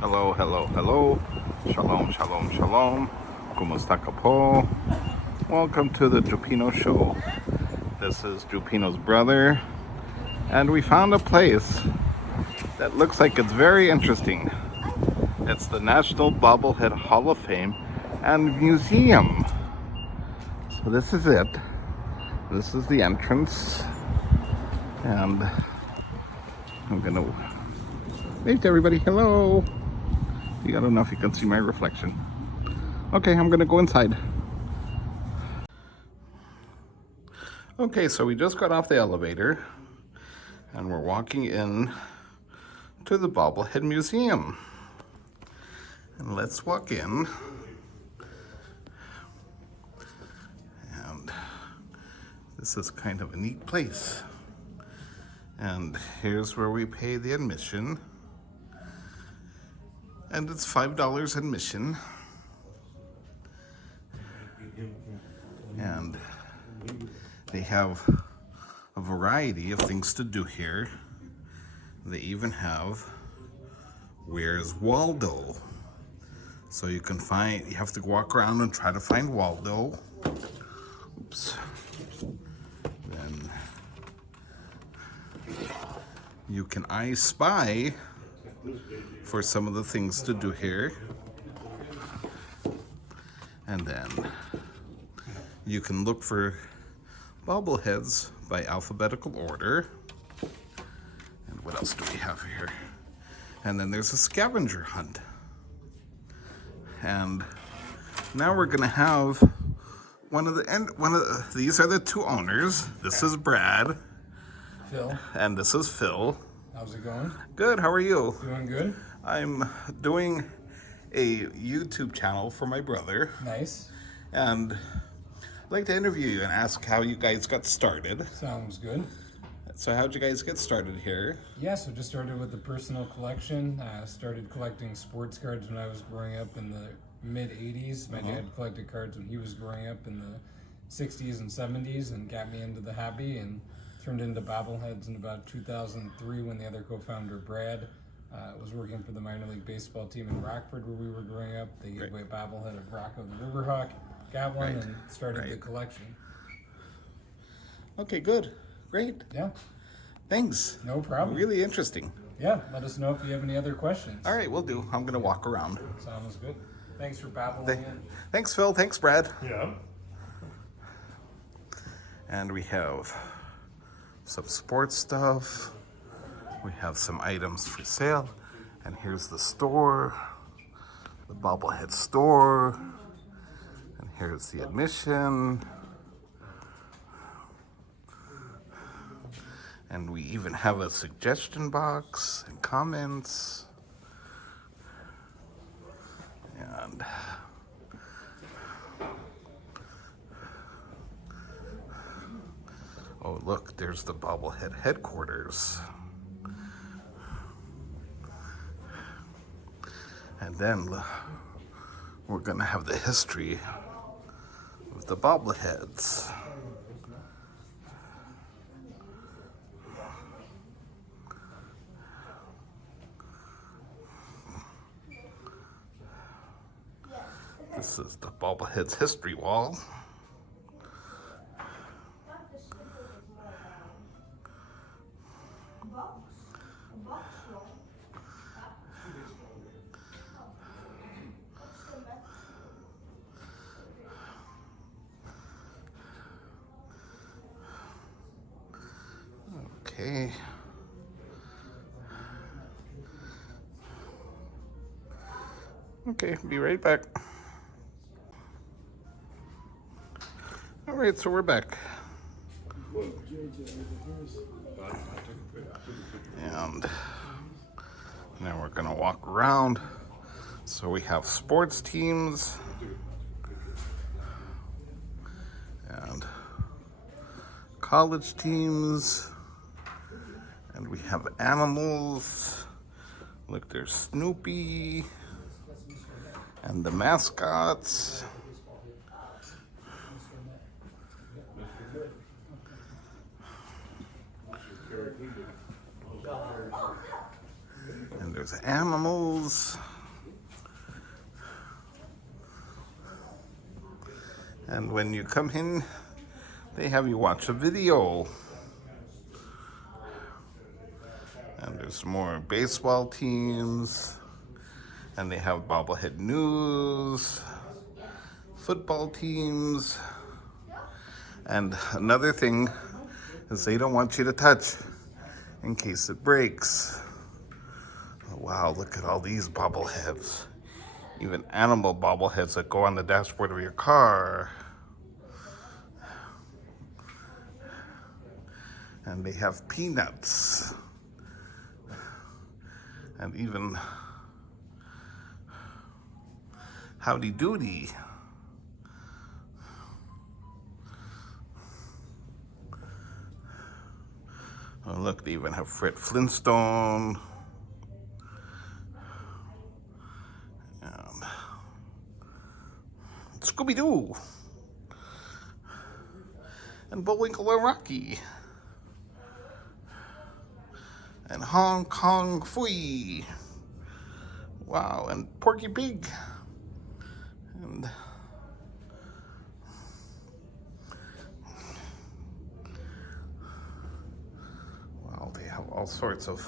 Hello, hello, hello. Shalom, shalom, shalom. Kumusta ka po? Welcome to the JewPino Show. This is JewPino's brother, and we found a place that looks like it's very interesting. It's the National Bobblehead Hall of Fame and Museum. So this is it. This is the entrance, and I'm gonna wave to everybody. Hello. I don't know if you can see my reflection. Okay, I'm gonna go inside. Okay, so we just got off the elevator and we're walking in to the Bobblehead Museum. And let's walk in. And this is kind of a neat place. And here's where we pay the admission. And it's $5 admission. And they have a variety of things to do here. They even have Where's Waldo? So you have to walk around and try to find Waldo. Oops. Then you can I Spy for some of the things to do here. And then you can look for bobbleheads by alphabetical order. And what else do we have here? And then there's a scavenger hunt. And now we're gonna have these are the two owners. This is Brad. Phil. And this is Phil. How's it going? Good, how are you? Doing good. I'm doing a YouTube channel for my brother. Nice. And I'd like to interview you and ask how you guys got started. Sounds good. So how'd you guys get started here? Yeah, so just started with the personal collection. Started collecting sports cards when I was growing up in the mid-'80s. My dad collected cards when he was growing up in the 60s and 70s and got me into the hobby and turned into bobbleheads in about 2003 when the other co-founder, Brad, was working for the minor league baseball team in Rockford where we were growing up. They gave away a bobblehead of Rocco the Riverhawk, got one, and started the collection. Okay, good. Great. Yeah. Thanks. No problem. Really interesting. Yeah, let us know if you have any other questions. All right, we'll do. I'm going to walk around. Sounds good. Thanks for babbling in. Thanks, Phil. Thanks, Brad. Yeah. And we have some sports stuff. We have some items for sale. And here's the store, the bobblehead store. And here's the admission. And we even have a suggestion box and comments. And oh, look, there's the bobblehead headquarters. And then we're gonna have the history of the bobbleheads. This is the bobbleheads history wall. Okay. Okay, be right back. All right, so we're back. And now we're gonna walk around. So we have sports teams and college teams, and we have animals. Look, there's Snoopy and the mascots. there's animals. And when you come in, they have you watch a video. And there's more baseball teams. And they have bobblehead news, football teams. And another thing is they don't want you to touch in case it breaks. Oh, wow, look at all these bobbleheads. Even animal bobbleheads that go on the dashboard of your car. And they have peanuts. And even Howdy Doody. Oh, look, they even have Fred Flintstone. And Scooby-Doo. And Bullwinkle and Rocky. And Hong Kong Fooey. Wow, and Porky Pig. And wow, they have all sorts of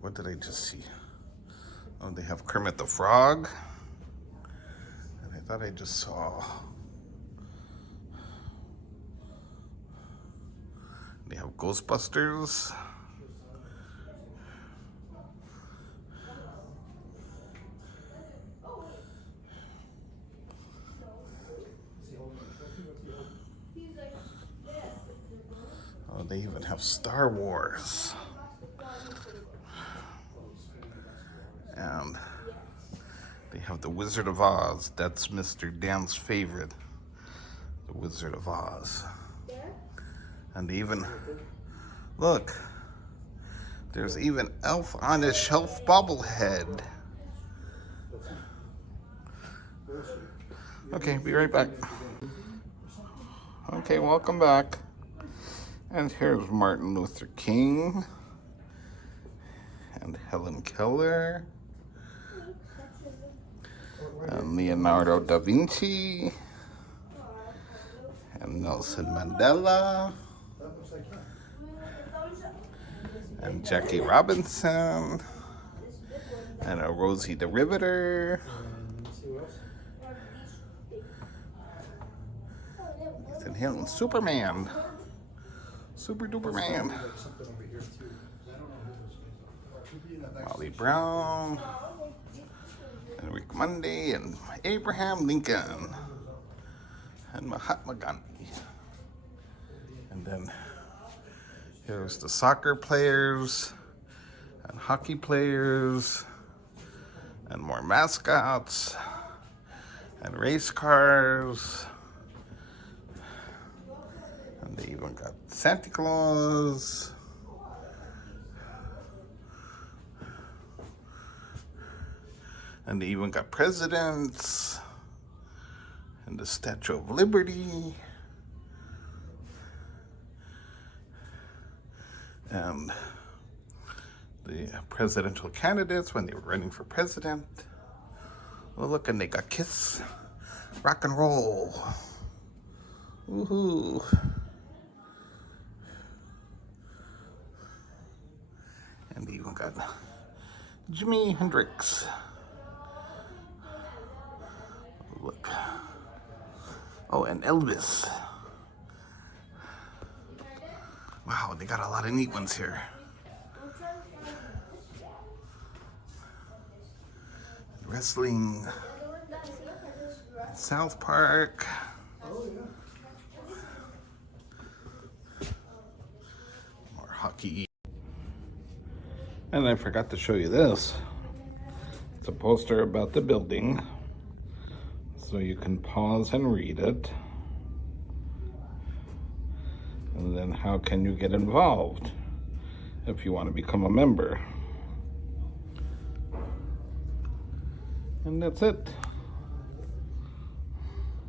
what did I just see? Oh, they have Kermit the Frog. And I thought I just saw. They have Ghostbusters. Oh, they even have Star Wars. And they have the Wizard of Oz. That's Mr. Dan's favorite. The Wizard of Oz. And they even, look, there's even Elf on a Shelf bobblehead. Okay, be right back. Okay, welcome back. And here's Martin Luther King. And Helen Keller. And Leonardo da Vinci. And Nelson Mandela. And Jackie Robinson. And a Rosie the Riveter. Ethan Hill and Superman. Super duper man. Molly Brown. And Rick Monday and Abraham Lincoln. And Mahatma Gandhi. And then here's the soccer players and hockey players and more mascots and race cars. And they even got Santa Claus. And they even got presidents and the Statue of Liberty. And the presidential candidates when they were running for president. Oh, look, and they got Kiss, rock and roll. Woohoo. And they even got Jimi Hendrix. Look. Oh, and Elvis. Wow, they got a lot of neat ones here. Wrestling. South Park. More hockey. And I forgot to show you this. It's a poster about the building. So you can pause and read it. And then how can you get involved if you want to become a member? And that's it.